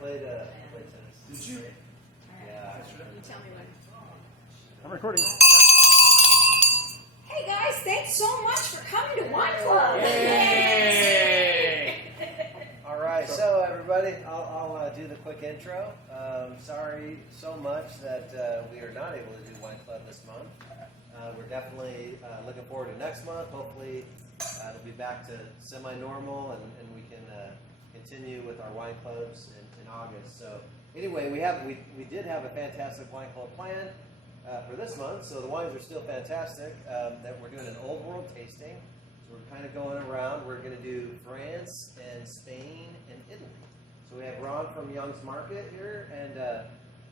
played tennis. Did you? Yeah. You tell me when. I'm recording. Hey guys, thanks so much for coming to Wine Club. Yay! All right, so everybody, I'll do the quick intro. Sorry so much that we are not able to do Wine Club this month. We're definitely looking forward to next month. Hopefully, it'll be back to semi-normal, and we can continue with our wine clubs in August. So anyway, we did have a fantastic wine club planned for this month. So the wines are still fantastic. That we're doing an old world tasting. So we're kind of going around. We're going to do France and Spain and Italy. So we have Ron from Young's Market here, and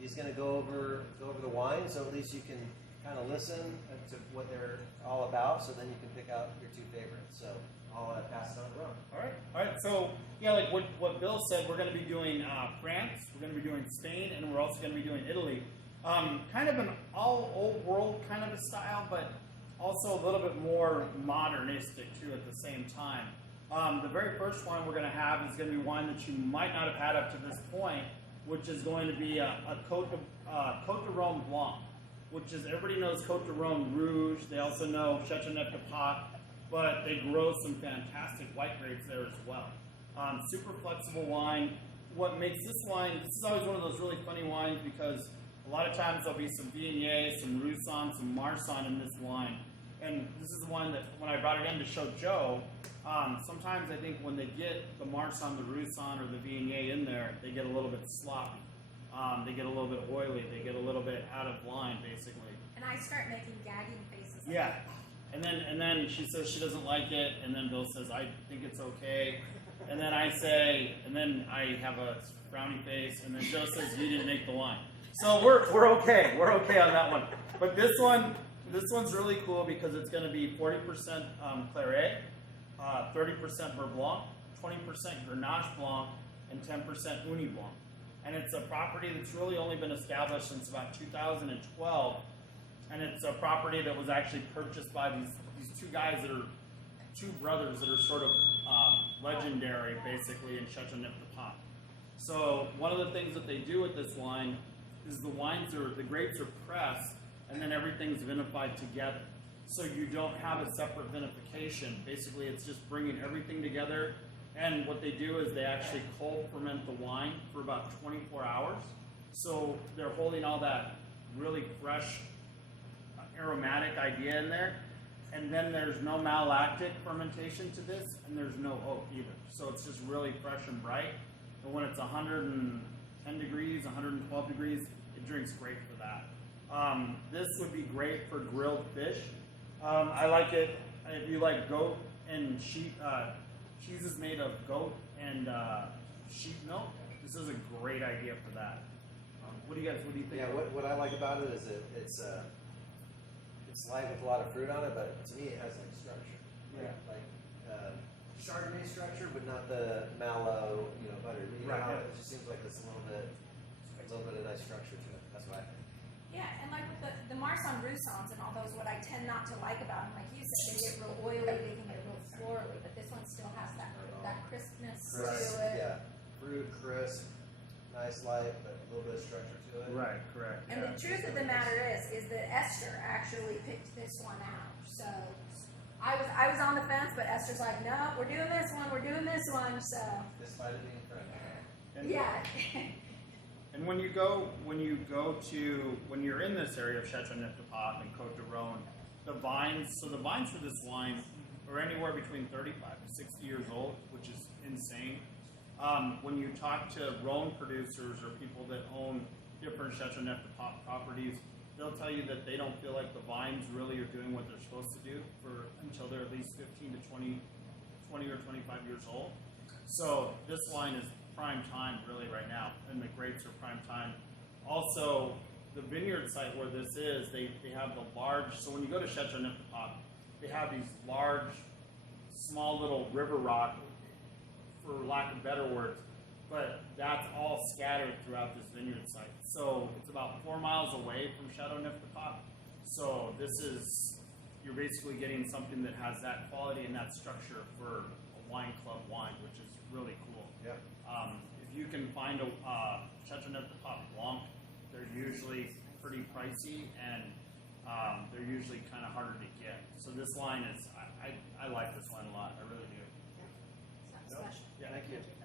he's going to go over the wine. So at least you can kind of listen to what they're all about. So then you can pick out your two favorites. So I'll pass it on to Ron. All right. So yeah, like what Bill said, we're going to be doing France, we're going to be doing Spain, and we're also going to be doing Italy. Kind of an all old world kind of a style, but also a little bit more modernistic too at the same time. The very first wine we're going to have is going to be wine that you might not have had up to this point, which is going to be a Cote de Rhone Blanc, which is, everybody knows Cote de Rhone Rouge. They also know Chateauneuf de Pape, but they grow some fantastic white grapes there as well. Super flexible wine. What makes this wine, this is always one of those really funny wines because a lot of times there'll be some Viognier, some Roussanne, some Marsanne in this wine. And this is the one that when I brought it in to show Joe, sometimes I think when they get the Marsanne, the Roussanne, or the Viognier in there, they get a little bit sloppy. They get a little bit oily. They get a little bit out of line, basically. And I start making gagging faces. Yeah. And then she says she doesn't like it, and then Bill says, I think it's okay. And then I say, and then I have a frowny face, and then Joe says, you didn't make the wine. So we're okay. We're okay on that one. But this one's really cool because it's going to be 40% Claret, 30% Beurre Blanc, 20% Grenache Blanc, and 10% Uni Blanc. And it's a property that's really only been established since about 2012. And it's a property that was actually purchased by these two guys that are two brothers that are sort of legendary, basically, in Chateauneuf de Pape. So one of the things that they do with this wine is the grapes are pressed, and then everything's vinified together. So you don't have a separate vinification. Basically, it's just bringing everything together. And what they do is they actually cold ferment the wine for about 24 hours. So they're holding all that really fresh, aromatic idea in there. And then there's no malolactic fermentation to this, and there's no oak either. So it's just really fresh and bright. And when it's 110 degrees, 112 degrees, it drinks great for that. This would be great for grilled fish. I like it if you like goat and sheep. Cheeses made of goat and sheep milk. This is a great idea for that. What do you think? Yeah, what I like about it is it's light with a lot of fruit on it, but to me it has like structure. Yeah. Like Chardonnay structure, but not the mallow, butter. Right. It just seems like there's a little bit of nice structure to it. That's what I think. Yeah, and like with the Marsanne Roussannes and all those, what I tend not to like about them, like you said, they get real oily, they can get real florally, but this one still has that crispness to it. Yeah, fruit, crisp, nice light, but a little bit of structure to it. Right, correct. And the truth of the matter is that Esther actually picked this one out. So I was on the fence, but Esther's like, no, we're doing this one. So Despite it being French. yeah. And when you're in this area of Chateauneuf de Pape and Cote de Rhone, the vines for this wine are anywhere between 35 to 60 years old, which is insane. When you talk to Rhone producers or people that own different Chateauneuf de Pape properties, they'll tell you that they don't feel like the vines really are doing what they're supposed to do until they're at least 15 to 20 or 25 years old. So this wine is prime time really right now, and the grapes are prime time. Also, the vineyard site where this is, they have the large, so when you go to Chateauneuf de Pape, they have these large, small little river rock, for lack of better words, but that's all scattered throughout this vineyard site. So it's about 4 miles away from Chateauneuf de Pape. So you're basically getting something that has that quality and that structure for a wine club wine, which is really cool. Yeah. If if you can find a Chateauneuf de Pop Blanc, they're usually pretty pricey and they're usually kind of harder to get. So this line is, I like this line a lot. I really do. Something special. Thank you.